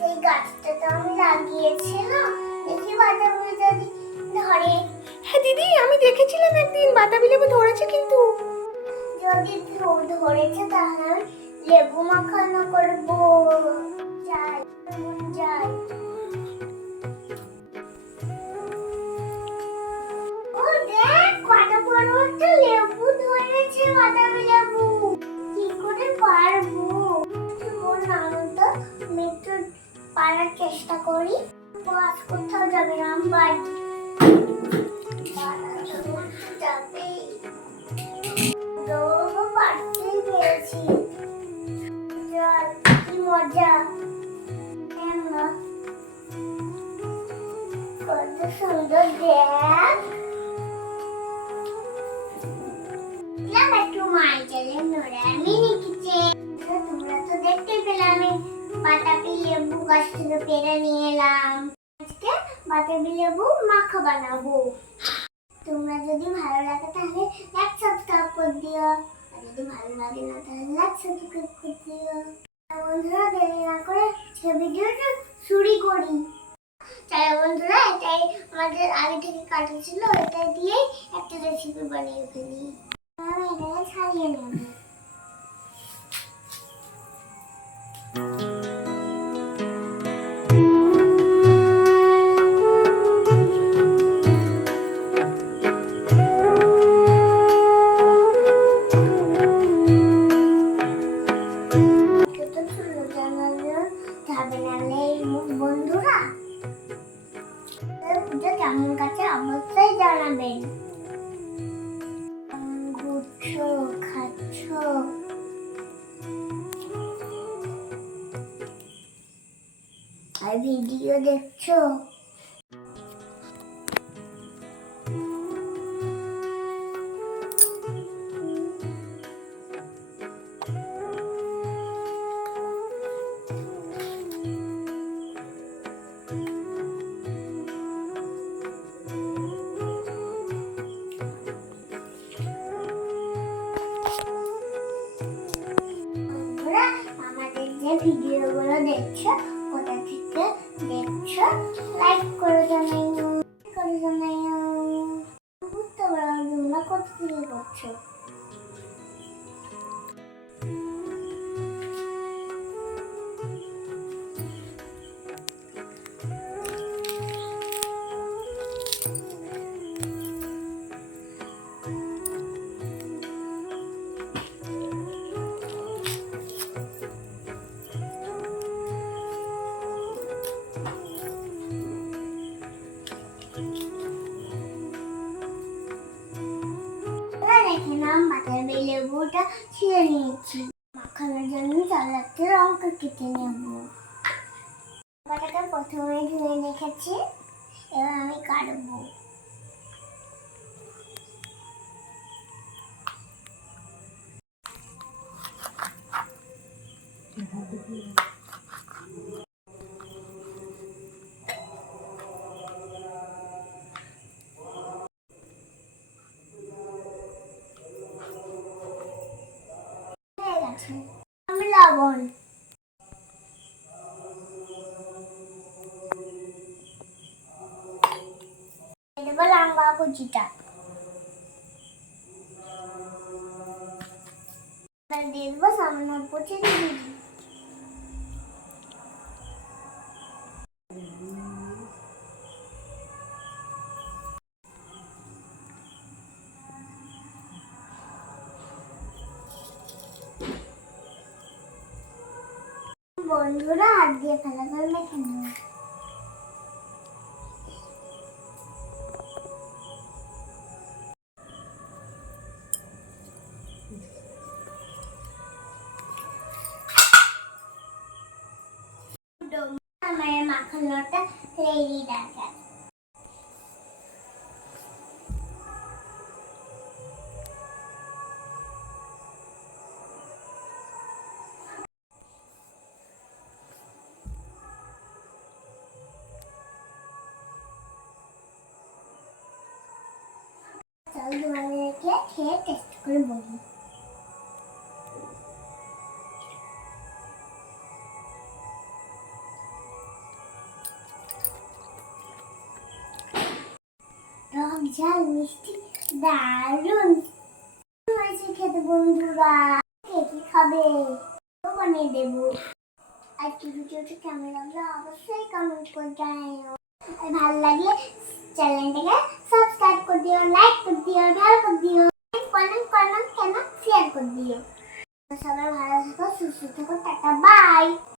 সেই গাছটা তো আমি লাগিয়েছিলাম, দেখি বাতাবি যদি ধরে। হ্যাঁ দিদি, আমি দেখেছিলাম একদিন বাতাবি লেবু ধরেছে কিন্তু। যদি ধরেছে তাহলে আমি লেবু মাখানো করবো। যাই, যাই। ও দেখ, কত বড় একটা লেবু ধরেছে, বাতাবি লেবু। কি করে পারবো? বল না তো, আমি একটু পারার চেষ্টা করি। বাস কোথাও যাবে না, আমি বাড়ি যাবে। পারতেই পেরেছি। চল, কি মজা। কত সুন্দর দেখ। একটু মাই চলে নোড়ামি নিচে। তোমরা তো দেখতে পেলে আমি বাতাবি লেবু গাছ থেকে পেড়ে নিয়ে এলাম। আজকে বাতাবি লেবু মাখা বানাবো। তোমরা যদি ভালো লাগে তাহলে লাইক সাবস্ক্রাইব করে দিও, আর যদি ভালো লাগে না তাহলে লাইক সাবস্ক্রাইব করে দিও। বন্ধুরা, দেরি না করে ভিডিওটা শুরু করি। চলো বন্ধুরা, এটাই আমাদের আগে থেকে কাটা ছিল, এটা দিয়েই একটা রেসিপি বানিয়ে ফেলি। আমি এটাকে ছাড়িয়ে নেব। বন্ধুরা, কেমন কাছে অবশ্যই জানাবেন। ঘুরছো, খাচ্ছো, আর ভিডিও দেখছো। আমাদের যে ভিডিওগুলো দেখছো, কোথা থেকে দেখছো, লাইক করে জানাইও, বুঝতে পারো তোমরা কোথা থেকে করছো। দেখে নাম বাতাবি লেবুটা ছিঁড়ে নিয়েছি। মাখানোর জন্য চালাতে লঙ্কা কেটে নেব। লঙ্কাটাকে প্রথমে ধুয়ে রেখেছি, এবার আমি কাটবো। আমি লবণ, দেবো লঙ্কা কুচিটা, দিয়ে দেবো সামান্য কুচি দিবি। বন্ধুরা, হাত দিয়ে ফেলা করে মেখে নেব। আমার মাখানোটা রেডি দেখা। চল তোমাদেরকে খেয়ে টেস্ট করে বলি। ঝাল মিষ্টি দারুণ হয়েছে খেতে বন্ধুরা। কে কি খাবে তো বানিয়ে দেবো। আর কি ভিডিওটা কেমন লাগলো অবশ্যই কমেন্ট করে জানাও। আর ভালো লাগলে চ্যানেলটাকে সাবস্ক্রাইব করে দিও, লাইক করে দিও, ভালো করে দিও, কমেন্ট কেন শেয়ার করে দিও। সবাই ভালো থাকো, সুস্থ থাকো, টাটা বাই।